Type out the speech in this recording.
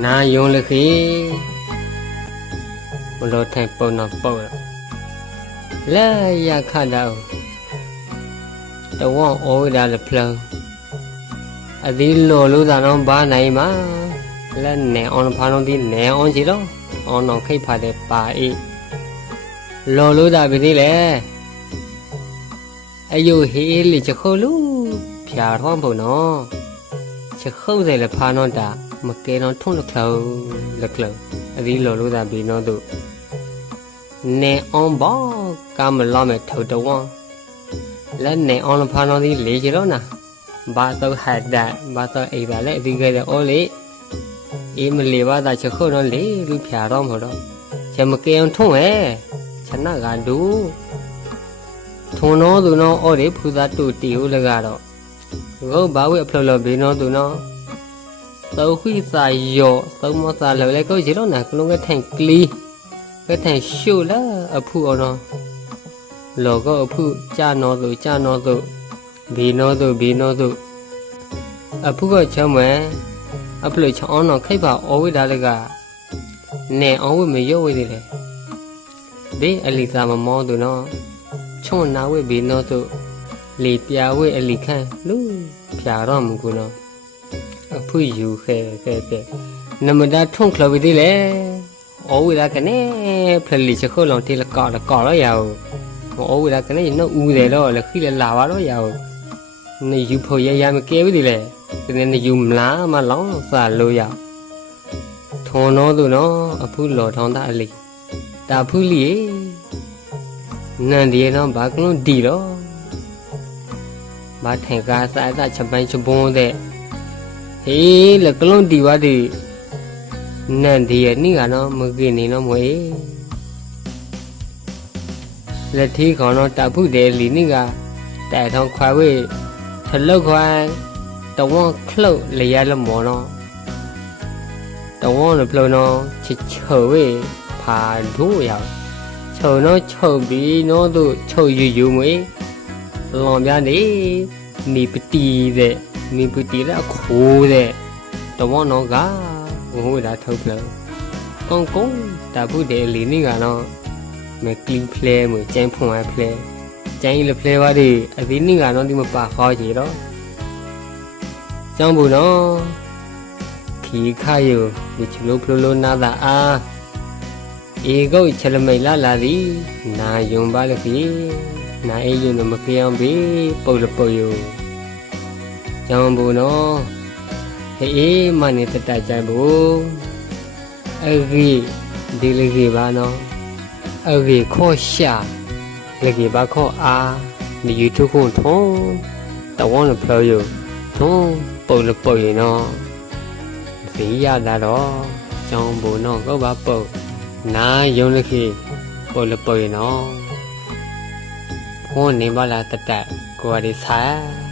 နာယုံလခေဘလို့ထိုင်ပုံတော့ပေါ့တော့လဲရခတ်တော့တဝေါဩဝိဒါလဖလုံးအဒီလိုလို့သာတော့ဘာနိုင်မှာလဲနေအောင်ဖာလုံးဒီနေအောင်စီတော့အောင်တော့ခိတ်ဖာတဲ့ပါအေးလော်လို့တာပြီသေးလေအယုဟေးလေချခုလူဖြာထောင်းဖို့နော်ချခုတ်တယ်လေဖာနော်တာ မကဲတော့ထုံးလကလောလကလောအဒီလော်လို့တာဘီနော်တို့နေအောင်ဘောကမလောမဲ့ထောက်တဝန်းလက်နေအောင်ဖာနော်ဒီလေချတော့နာဘာတော့ဟတ်ဒါဘာတော့အိဒါလေအဒီကဲတဲ့အော်လေအေးမလီပါတာချခုတ်တော့လေလူဖြာတော့မတော့ချမကဲအောင်ထုံးရဲ့ချနာကဒူထုံတော့သူနော်အော်လေဖူသာတူတီဦးလကတော့ငုတ်ဘာဝိအဖလော်လော်ဘေနောသူနော သောခွိစာယောသုံးမစာလော်လေကိုဂျီလောနာကလုံးကထိုင်ကလီကထိုင်ရှုလာအဖုအော်နော်လောကောအဖုကြာနောသူကြာနောသူဘေနောသူဘေနောသူအဖုကချမ်းမန်အဖလို့ချောင်းနော်ခိတ်ပါအော်ဝိဒါလကနဲအောင်ဝိမရောဝိတယ်လေဘေးအလီစာမမောသူနော် ချွန်နာဝိဘေနောသူလေပြာဝဲအလီခန့်လူဖြာတော့မကူနော်အဖွယူခဲခဲခဲနမဒါထုံခလဝီဒီလေဩဝီလာကနေဖလလီချခုလောင်တေလကောလကောတော့ရအောင်ဩဝီလာကနေနော်ဦးတယ်တော့လခိလေလာပါတော့ရအောင်နေယူဖို့ရရမကဲဘူးဒီလေဒီနေယူမလားမလောင်းစာလို့ရထုံတော့သူနော်အဖူလော်ထောင်းတာအလီတာဖူလီနန်ဒီနော်ဘာကလုံးဒီတော့မထိုင်ကားစာအစချက်ပိုင်းချပွန်းတဲ့ ဟေးလကလုံးတီဝါဒီနန်ဒီရနိကနော်မကိနေနော်မွေလက်ထီခေါနော်တပုတဲ့လီနိကတိုင်ထောင်းခွာဝေးထလုတ်ခွာတဝွန်ခလုတ်လျက်လမောနော်တဝွန်လဖလုံးနော်ချစ်ချုံဝေးဖာဒိုးရောက်ချုံနော်ချုံပြီးနော်တို့ချုံယူယူမွေလောင်ပြနေမိပတီတဲ့ မိပတီရခိုးတဲ့တဝန်းတော့ကဟိုဒါထုတ်ဖလို့ကောင်းကောင်းတပုတဲ့လီနေကတော့မကလင်းဖလဲမကျန်းဖွန်အဖလဲကျန်းလဖလဲပါဒီအဒီနေကတော့ဒီမပါခေါ်ကြည့်တော့ကျောင်းဘူးနော်ခီခါယူဒီချလို့ဖလို့လို့နာတာအားအေကုတ်ချလမိတ်လာလာသည်နာယုံပါလေခီနာအေးယူနမကေအောင်ဘေးပုတ်လပုတ်ယူ ကျောင်းဘူးနော်ဟေးအေးမနေတတကြိုင်ဘူးအဂီဒီလကြီးပါနော်အဂီခေါ်ရှာလကြီးပါခေါ်အားဒီယူထုခုထုံးတဝန်းလဖလို့ယူထုံးပုတ်လပုတ်ယူနော်ဈေးရတာတော့ကျောင်းဘူးနော်ကောပါပုတ်နာယုံလကြီးပုတ်လပုတ်ယူနော်ဟိုနေပါလားတတက်ကိုရီဆိုင်